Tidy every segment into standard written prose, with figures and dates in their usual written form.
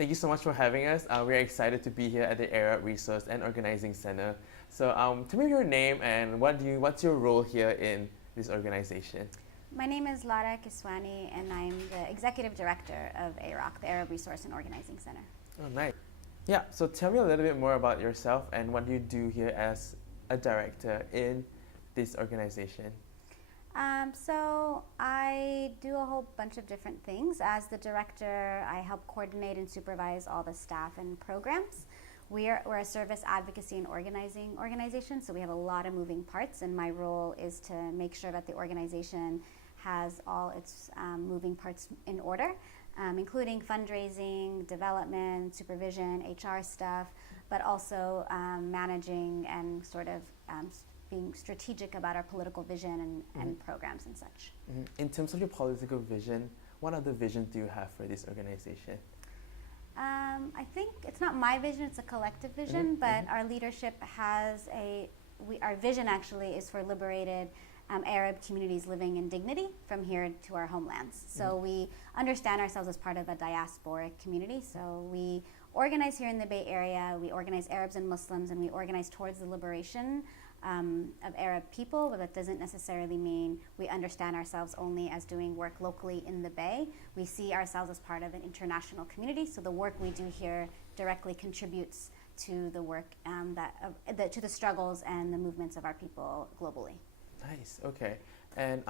Thank you so much for having us. We're excited to be here at the Aroc Resource and Organizing Center. So tell me your name and what's your role here in this organization? My name is Lara Kiswani, and I'm the Executive Director of Aroc, the Arab Resource and Organizing Center. Oh, nice. Yeah, so tell me a little bit more about yourself and what you do here as a director in this organization. So I do a whole bunch of different things. As the director, I help coordinate and supervise all the staff and programs. We're a service advocacy and organizing organization, so we have a lot of moving parts, and my role is to make sure that the organization has all its moving parts in order, including fundraising, development, supervision, HR stuff, but also managing and sort of being strategic about our political vision and programs and such. Mm-hmm. In terms of your political vision, what other visions do you have for this organization? I think it's not my vision, it's a collective vision, but our leadership has our vision actually is for liberated Arab communities living in dignity from here to our homelands. So we understand ourselves as part of a diasporic community. So we organize here in the Bay Area, we organize Arabs and Muslims, and we organize towards the liberation of Arab people, but that doesn't necessarily mean we understand ourselves only as doing work locally in the Bay. We see ourselves as part of an international community, so the work we do here directly contributes to the work to the struggles and the movements of our people globally. Nice. Okay. And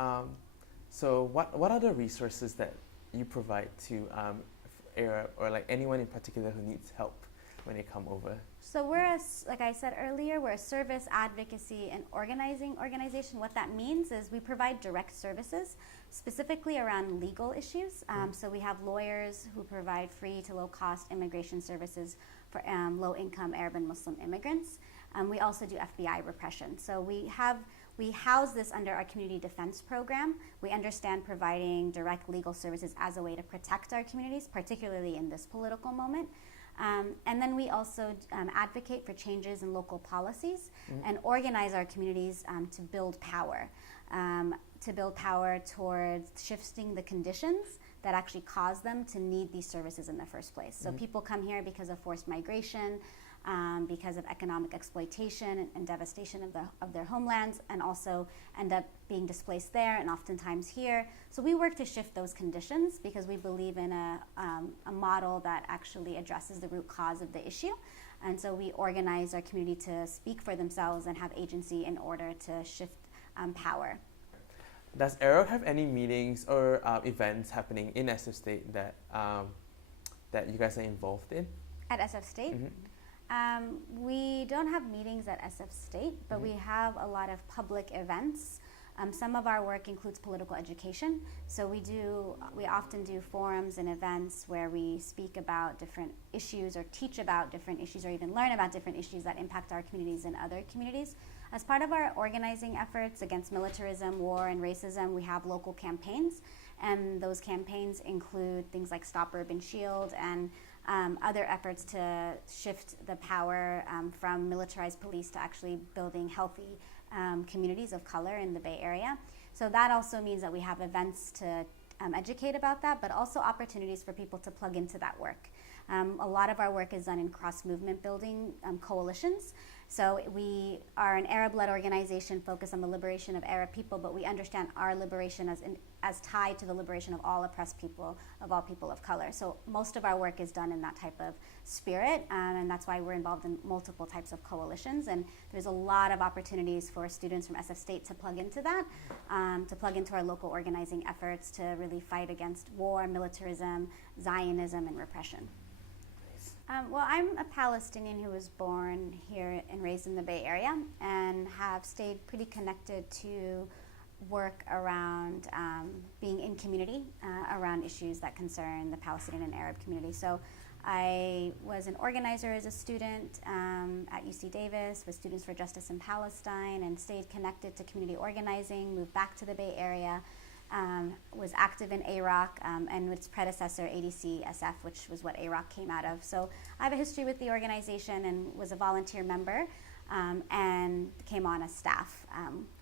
so, what are the resources that you provide to Arab or like anyone in particular who needs help when they come over? So like I said earlier, we're a service advocacy and organizing organization. What that means is we provide direct services, specifically around legal issues. So we have lawyers who provide free to low-cost immigration services for low-income Arab and Muslim immigrants. We also do FBI repression. So we house this under our community defense program. We understand providing direct legal services as a way to protect our communities, particularly in this political moment. And then we also advocate for changes in local policies and organize our communities to build power towards shifting the conditions that actually cause them to need these services in the first place. So people come here because of forced migration, because of economic exploitation and devastation of their homelands, and also end up being displaced there and oftentimes here. So we work to shift those conditions because we believe in a model that actually addresses the root cause of the issue. And so we organize our community to speak for themselves and have agency in order to shift power. Does Aroc have any meetings or events happening in SF State that you guys are involved in? At SF State? We don't have meetings at SF State, but we have a lot of public events. Some of our work includes political education. So we often do forums and events where we speak about different issues or teach about different issues or even learn about different issues that impact our communities and other communities. As part of our organizing efforts against militarism, war, and racism, we have local campaigns. And those campaigns include things like Stop Urban Shield and other efforts to shift the power from militarized police to actually building healthy communities of color in the Bay Area. So that also means that we have events to educate about that, but also opportunities for people to plug into that work. A lot of our work is done in cross-movement building coalitions. So we are an Arab-led organization focused on the liberation of Arab people, but we understand our liberation as tied to the liberation of all oppressed people, of all people of color. So most of our work is done in that type of spirit, and that's why we're involved in multiple types of coalitions. And there's a lot of opportunities for students from SF State to plug into that, to plug into our local organizing efforts to really fight against war, militarism, Zionism, and repression. Well, I'm a Palestinian who was born here and raised in the Bay Area and have stayed pretty connected to work around being in community around issues that concern the Palestinian and Arab community. So I was an organizer as a student at UC Davis with Students for Justice in Palestine and stayed connected to community organizing, moved back to the Bay Area, was active in Aroc and its predecessor ADC-SF, which was what Aroc came out of. So I have a history with the organization and was a volunteer member and came on as staff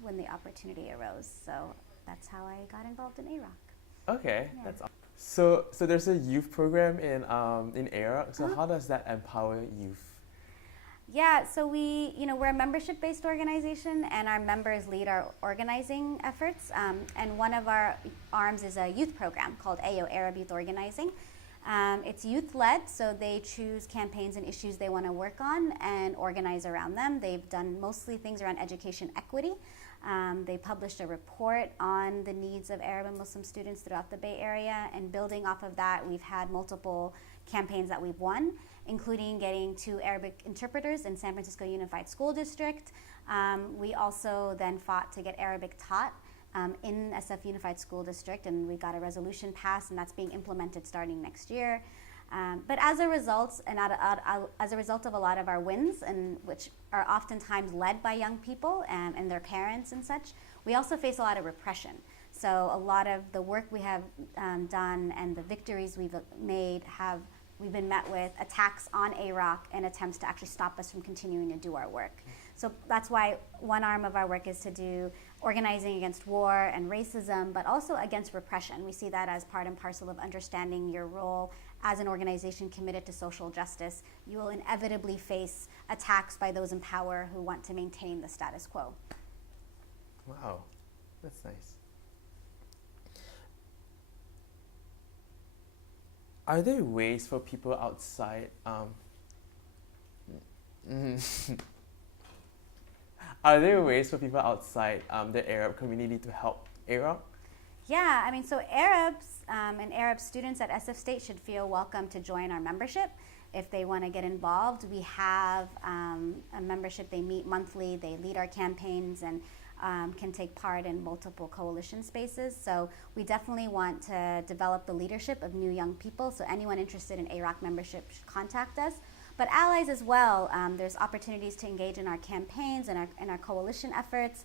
when the opportunity arose. So that's how I got involved in Aroc. Okay, Yeah. that's awesome. So there's a youth program in Aroc. So how does that empower youth? Yeah, so we're a membership-based organization, and our members lead our organizing efforts. And one of our arms is a youth program called AYO, Arab Youth Organizing. It's youth-led, so they choose campaigns and issues they want to work on and organize around them. They've done mostly things around education equity. They published a report on the needs of Arab and Muslim students throughout the Bay Area, and building off of that, we've had multiple campaigns that we've won, including getting 2 Arabic interpreters in San Francisco Unified School District. We also then fought to get Arabic taught in SF Unified School District, and we got a resolution passed, and that's being implemented starting next year. But as a result, as a result of a lot of our wins, and which are oftentimes led by young people and their parents and such, we also face a lot of repression. So a lot of the work we have done and the victories we've made we've been met with attacks on Aroc and attempts to actually stop us from continuing to do our work. So that's why one arm of our work is to do organizing against war and racism, but also against repression. We see that as part and parcel of understanding your role as an organization committed to social justice. You will inevitably face attacks by those in power who want to maintain the status quo. Wow, that's nice. Are there ways for people outside are there ways for people outside the Arab community to help Aroc? Yeah, I mean, so Arabs and Arab students at SF State should feel welcome to join our membership if they want to get involved. We have a membership. They meet monthly, they lead our campaigns, and can take part in multiple coalition spaces. So we definitely want to develop the leadership of new young people. So anyone interested in Aroc membership should contact us. But allies as well, there's opportunities to engage in our campaigns and our coalition efforts,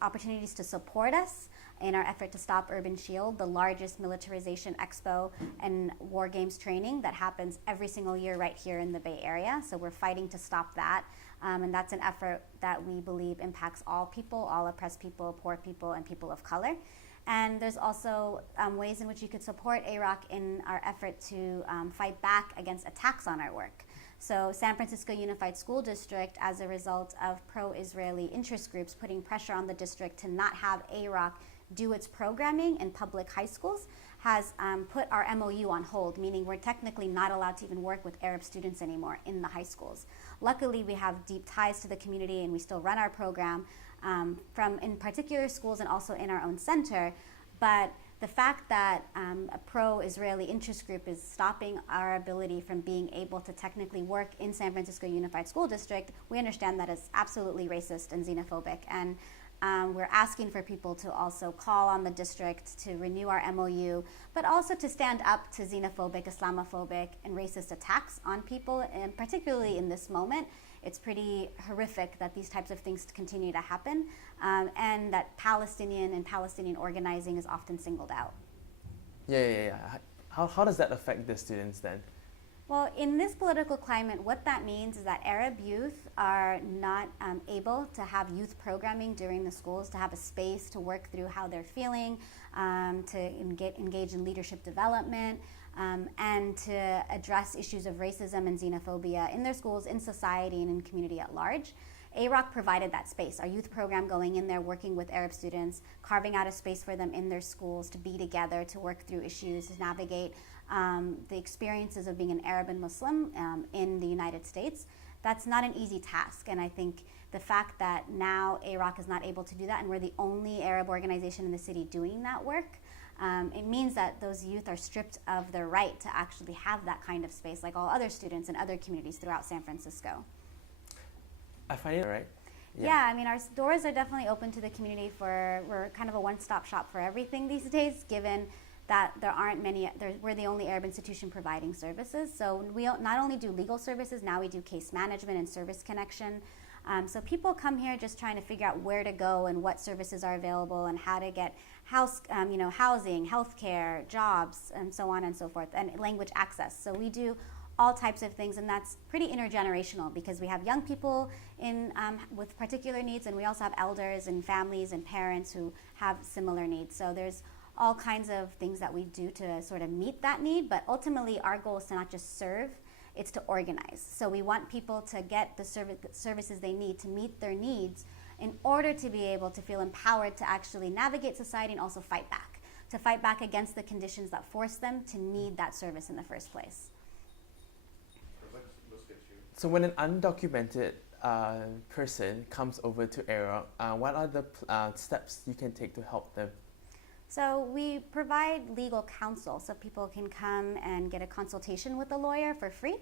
opportunities to support us in our effort to stop Urban Shield, the largest militarization expo and war games training that happens every single year right here in the Bay Area. So we're fighting to stop that. And that's an effort that we believe impacts all people, all oppressed people, poor people, and people of color. And there's also ways in which you could support Aroc in our effort to fight back against attacks on our work. So San Francisco Unified School District, as a result of pro-Israeli interest groups putting pressure on the district to not have Aroc do its programming in public high schools, has put our MOU on hold, meaning we're technically not allowed to even work with Arab students anymore in the high schools. Luckily, we have deep ties to the community, and we still run our program from in particular schools and also in our own center. But the fact that a pro-Israeli interest group is stopping our ability from being able to technically work in San Francisco Unified School District, we understand that is absolutely racist and xenophobic. And we're asking for people to also call on the district to renew our MOU, but also to stand up to xenophobic, Islamophobic, and racist attacks on people, and particularly in this moment. It's pretty horrific that these types of things continue to happen, and that Palestinian organizing is often singled out. Yeah. How does that affect the students then? Well, in this political climate, what that means is that Arab youth are not able to have youth programming during the schools, to have a space to work through how they're feeling, to engage in leadership development, and to address issues of racism and xenophobia in their schools, in society, and in community at large. Aroc provided that space. Our youth program going in there, working with Arab students, carving out a space for them in their schools to be together, to work through issues, to navigate the experiences of being an Arab and Muslim in the United States. That's not an easy task, and I think the fact that now Aroc is not able to do that, and we're the only Arab organization in the city doing that work, it means that those youth are stripped of their right to actually have that kind of space like all other students in other communities throughout San Francisco. I find it right. Yeah, I mean, our doors are definitely open to the community. We're kind of a one-stop shop for everything these days, given that there aren't many, we're the only Arab institution providing services. So we not only do legal services, now we do case management and service connection. So people come here just trying to figure out where to go and what services are available and how to get housing, healthcare, jobs, and so on and so forth, and language access. So we do all types of things, and that's pretty intergenerational because we have young people with particular needs, and we also have elders and families and parents who have similar needs. So there's all kinds of things that we do to sort of meet that need. But ultimately, our goal is to not just serve, it's to organize. So we want people to get the services they need to meet their needs in order to be able to feel empowered to actually navigate society and also fight back, to fight back against the conditions that force them to need that service in the first place. So when an undocumented person comes over to Aroc, what are the steps you can take to help them? So we provide legal counsel, so people can come and get a consultation with a lawyer for free.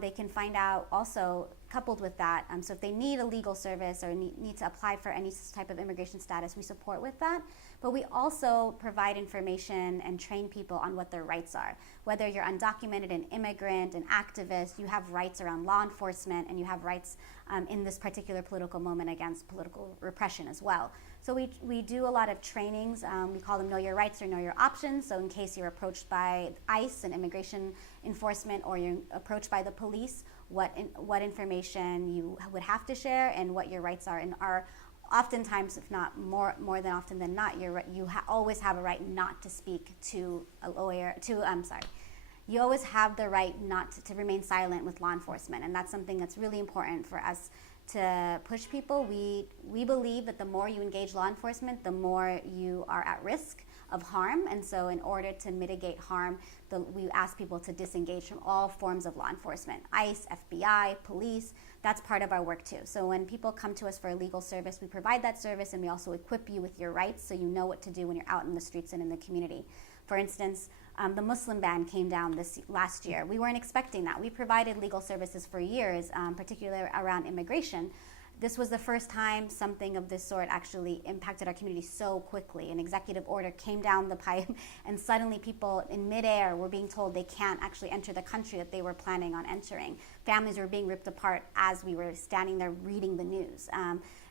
They can find out also, coupled with that, so if they need a legal service or need to apply for any type of immigration status, we support with that. But we also provide information and train people on what their rights are. Whether you're undocumented, an immigrant, an activist, you have rights around law enforcement, and you have rights in this particular political moment against political repression as well. So we do a lot of trainings. We call them Know Your Rights or Know Your Options. So in case you're approached by ICE and immigration enforcement, or you're approached by the police, what information you would have to share and what your rights are. And are oftentimes, if not more than often than not, always have a right not to speak to a lawyer. You always have the right not to remain silent with law enforcement, and that's something that's really important for us to push people. We believe that the more you engage law enforcement, the more you are at risk of harm. And so in order to mitigate harm, we ask people to disengage from all forms of law enforcement. ICE, FBI, police, that's part of our work too. So when people come to us for a legal service, we provide that service, and we also equip you with your rights so you know what to do when you're out in the streets and in the community. For instance, the Muslim ban came down last year. We weren't expecting that. We provided legal services for years, particularly around immigration. This was the first time something of this sort actually impacted our community so quickly. An executive order came down the pipe, and suddenly people in midair were being told they can't actually enter the country that they were planning on entering. Families were being ripped apart as we were standing there reading the news.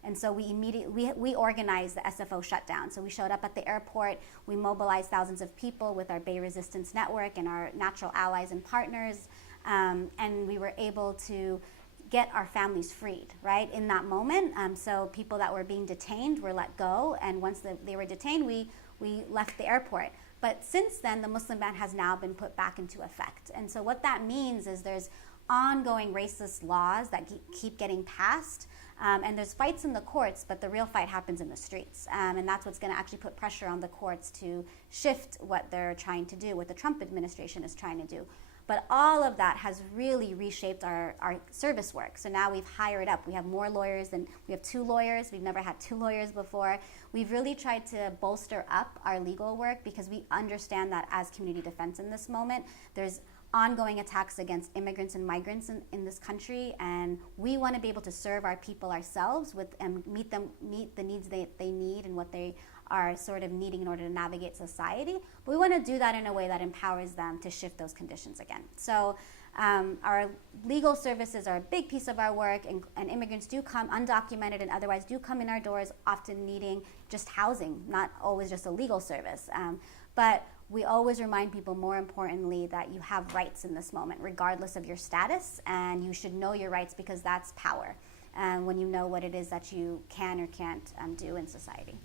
And so we organized the SFO shutdown. So we showed up at the airport, we mobilized thousands of people with our Bay Resistance Network and our natural allies and partners, and we were able to get our families freed, right, in that moment. So people that were being detained were let go, and once they were detained, we left the airport. But since then, the Muslim ban has now been put back into effect. And so what that means is there's ongoing racist laws that keep getting passed, and there's fights in the courts, but the real fight happens in the streets. And that's what's gonna actually put pressure on the courts to shift what they're trying to do, what the Trump administration is trying to do. But all of that has really reshaped our service work. So now we've hired up. We have more lawyers we have 2 lawyers. We've never had 2 lawyers before. We've really tried to bolster up our legal work because we understand that as community defense in this moment, there's ongoing attacks against immigrants and migrants in this country, and we want to be able to serve our people ourselves and meet the needs they need and what they are sort of needing in order to navigate society. But we want to do that in a way that empowers them to shift those conditions again. So our legal services are a big piece of our work, and immigrants do come, undocumented and otherwise, do come in our doors, often needing just housing, not always just a legal service. But we always remind people, more importantly, that you have rights in this moment, regardless of your status, and you should know your rights because that's power, when you know what it is that you can or can't do in society.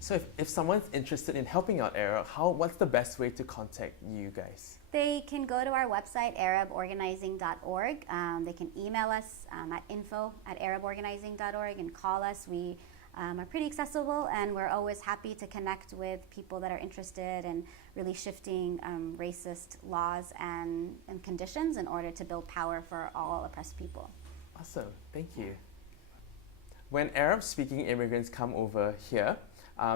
So if someone's interested in helping out Aroc, what's the best way to contact you guys? They can go to our website, araborganizing.org. They can email us at info@araborganizing.org and call us. We are pretty accessible, and we're always happy to connect with people that are interested in really shifting racist laws and conditions in order to build power for all oppressed people. Awesome, thank you. When Arab-speaking immigrants come over here,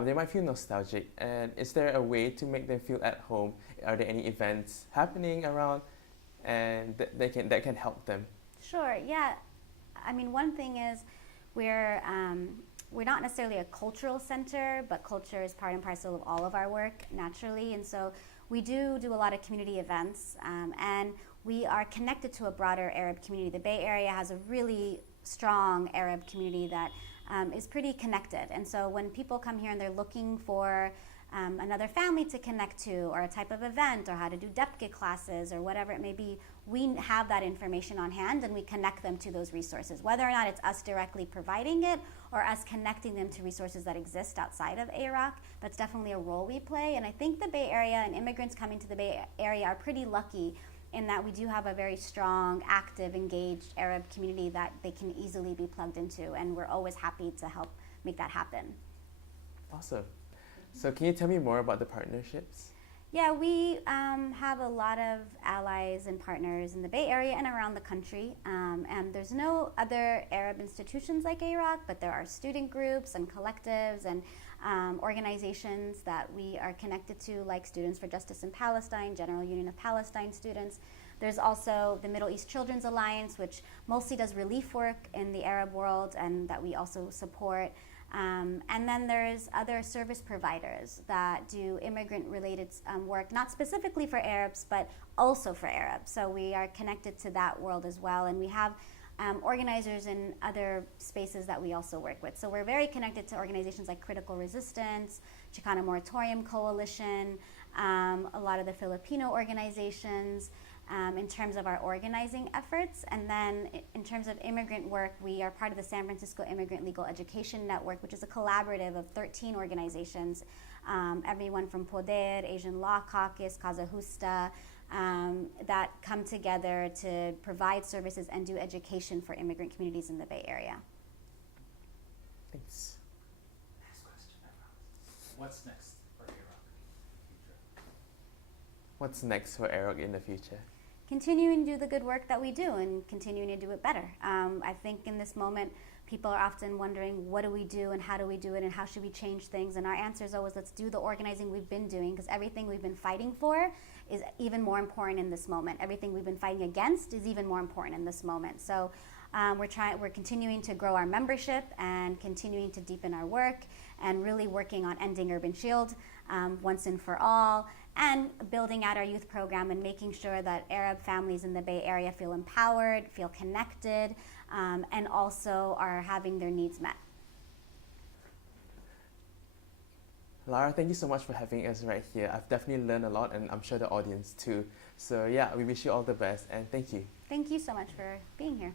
they might feel nostalgic, and is there a way to make them feel at home? Are there any events happening around and that can help them? Sure, yeah. I mean, one thing is we're not necessarily a cultural center, but culture is part and parcel of all of our work, naturally. And so we do a lot of community events, and we are connected to a broader Arab community. The Bay Area has a really strong Arab community that is pretty connected. And so when people come here and they're looking for another family to connect to, or a type of event, or how to do depke classes, or whatever it may be, we have that information on hand and we connect them to those resources. Whether or not it's us directly providing it or us connecting them to resources that exist outside of Aroc, that's definitely a role we play. And I think the Bay Area and immigrants coming to the Bay Area are pretty lucky in that we do have a very strong, active, engaged Arab community that they can easily be plugged into, and we're always happy to help make that happen. Awesome. So can you tell me more about the partnerships? Yeah, we have a lot of allies and partners in the Bay Area and around the country. And there's no other Arab institutions like Aroc, but there are student groups and collectives and organizations that we are connected to, like Students for Justice in Palestine, General Union of Palestine Students. There's also the Middle East Children's Alliance, which mostly does relief work in the Arab world and that we also support. And then there's other service providers that do immigrant-related work, not specifically for Arabs, but also for Arabs. So we are connected to that world as well, and we have organizers in other spaces that we also work with. So we're very connected to organizations like Critical Resistance, Chicano Moratorium Coalition, a lot of the Filipino organizations, in terms of our organizing efforts. And then in terms of immigrant work, we are part of the San Francisco Immigrant Legal Education Network, which is a collaborative of 13 organizations, everyone from Poder, Asian Law Caucus, Casa Justa, that come together to provide services and do education for immigrant communities in the Bay Area. Thanks. Next question, I promise. What's next for Aroc in the future? What's next for Aroc in the future? Continuing to do the good work that we do and continuing to do it better. I think in this moment, people are often wondering, what do we do and how do we do it and how should we change things? And our answer is always, let's do the organizing we've been doing, because everything we've been fighting for is even more important in this moment. Everything we've been fighting against is even more important in this moment. So we're continuing to grow our membership and continuing to deepen our work and really working on ending Urban Shield once and for all, and building out our youth program and making sure that Arab families in the Bay Area feel empowered, feel connected, and also are having their needs met. Lara, thank you so much for having us right here. I've definitely learned a lot, and I'm sure the audience too. So yeah, we wish you all the best, and thank you. Thank you so much for being here.